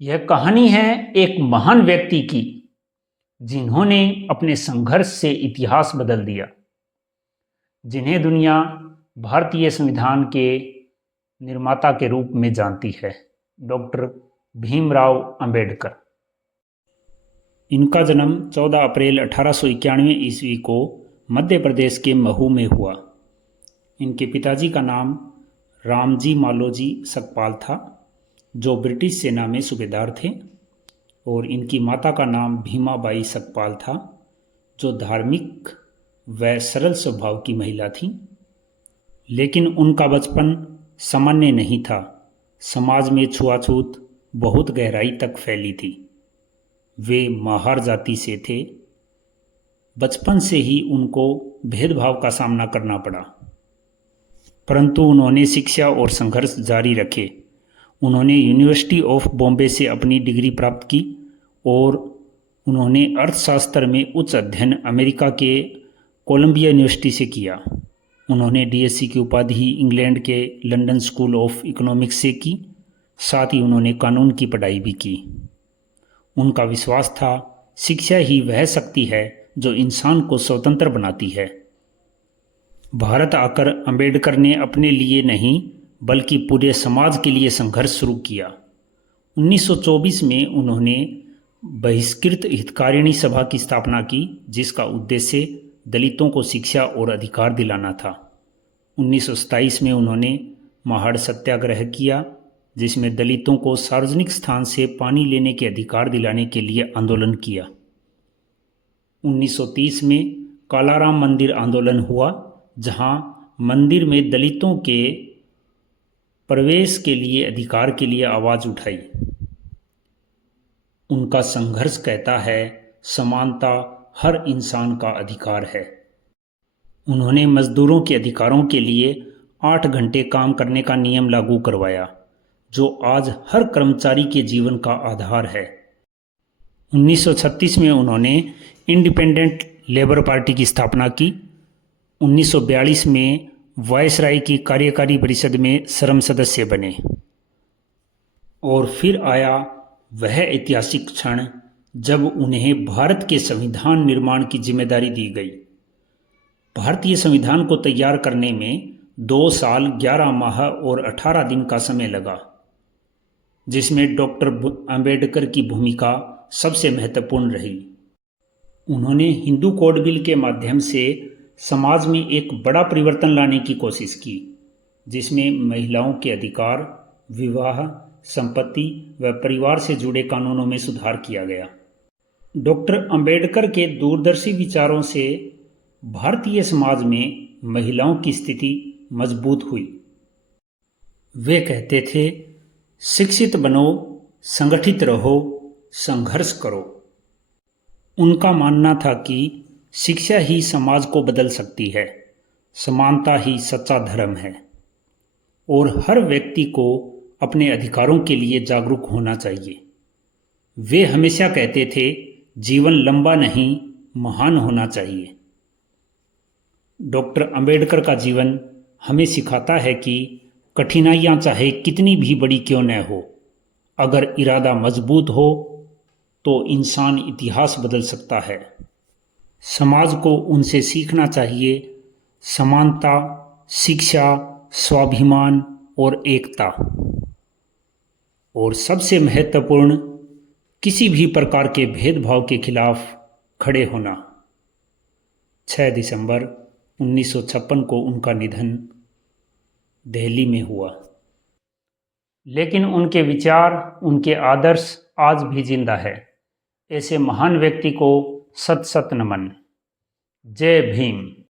यह कहानी है एक महान व्यक्ति की जिन्होंने अपने संघर्ष से इतिहास बदल दिया, जिन्हें दुनिया भारतीय संविधान के निर्माता के रूप में जानती है, डॉक्टर भीमराव अंबेडकर। इनका जन्म 14 अप्रैल 1891 ईस्वी को मध्य प्रदेश के महू में हुआ। इनके पिताजी का नाम रामजी मालोजी सकपाल था, जो ब्रिटिश सेना में सूबेदार थे, और इनकी माता का नाम भीमाबाई सकपाल था, जो धार्मिक व सरल स्वभाव की महिला थी। लेकिन उनका बचपन सामान्य नहीं था। समाज में छुआछूत बहुत गहराई तक फैली थी। वे माहर जाति से थे। बचपन से ही उनको भेदभाव का सामना करना पड़ा, परंतु उन्होंने शिक्षा और संघर्ष जारी रखे। उन्होंने यूनिवर्सिटी ऑफ बॉम्बे से अपनी डिग्री प्राप्त की और उन्होंने अर्थशास्त्र में उच्च अध्ययन अमेरिका के कोलंबिया यूनिवर्सिटी से किया। उन्होंने डीएससी की उपाधि इंग्लैंड के लंदन स्कूल ऑफ इकोनॉमिक्स से की। साथ ही उन्होंने कानून की पढ़ाई भी की। उनका विश्वास था, शिक्षा ही वह शक्ति है जो इंसान को स्वतंत्र बनाती है। भारत आकर अंबेडकर ने अपने लिए नहीं बल्कि पूरे समाज के लिए संघर्ष शुरू किया। 1924 में उन्होंने बहिष्कृत हितकारिणी सभा की स्थापना की, जिसका उद्देश्य दलितों को शिक्षा और अधिकार दिलाना था। 1927 में उन्होंने महाड़ सत्याग्रह किया, जिसमें दलितों को सार्वजनिक स्थान से पानी लेने के अधिकार दिलाने के लिए आंदोलन किया। 1930 में कालाराम मंदिर आंदोलन हुआ, जहां मंदिर में दलितों के प्रवेश के लिए अधिकार के लिए आवाज़ उठाई। उनका संघर्ष कहता है, समानता हर इंसान का अधिकार है। उन्होंने मजदूरों के अधिकारों के लिए 8 घंटे काम करने का नियम लागू करवाया, जो आज हर कर्मचारी के जीवन का आधार है। 1936 में उन्होंने इंडिपेंडेंट लेबर पार्टी की स्थापना की। 1942 में वायसराय की कार्यकारी परिषद में श्रम सदस्य बने। और फिर आया वह ऐतिहासिक क्षण जब उन्हें भारत के संविधान निर्माण की जिम्मेदारी दी गई। भारतीय संविधान को तैयार करने में 2 साल 11 माह और 18 दिन का समय लगा, जिसमें डॉक्टर अंबेडकर की भूमिका सबसे महत्वपूर्ण रही। उन्होंने हिंदू कोड बिल के माध्यम से समाज में एक बड़ा परिवर्तन लाने की कोशिश की, जिसमें महिलाओं के अधिकार, विवाह, संपत्ति व परिवार से जुड़े कानूनों में सुधार किया गया। डॉक्टर अंबेडकर के दूरदर्शी विचारों से भारतीय समाज में महिलाओं की स्थिति मजबूत हुई। वे कहते थे, शिक्षित बनो, संगठित रहो, संघर्ष करो। उनका मानना था कि शिक्षा ही समाज को बदल सकती है, समानता ही सच्चा धर्म है, और हर व्यक्ति को अपने अधिकारों के लिए जागरूक होना चाहिए। वे हमेशा कहते थे, जीवन लंबा नहीं, महान होना चाहिए। डॉक्टर अंबेडकर का जीवन हमें सिखाता है कि कठिनाइयाँ चाहे कितनी भी बड़ी क्यों न हो, अगर इरादा मजबूत हो तो इंसान इतिहास बदल सकता है। समाज को उनसे सीखना चाहिए, समानता, शिक्षा, स्वाभिमान और एकता, और सबसे महत्वपूर्ण, किसी भी प्रकार के भेदभाव के खिलाफ खड़े होना। 6 दिसंबर 1956 को उनका निधन दिल्ली में हुआ। लेकिन उनके विचार, उनके आदर्श आज भी जिंदा है। ऐसे महान व्यक्ति को सत सत नमन। जय भीम।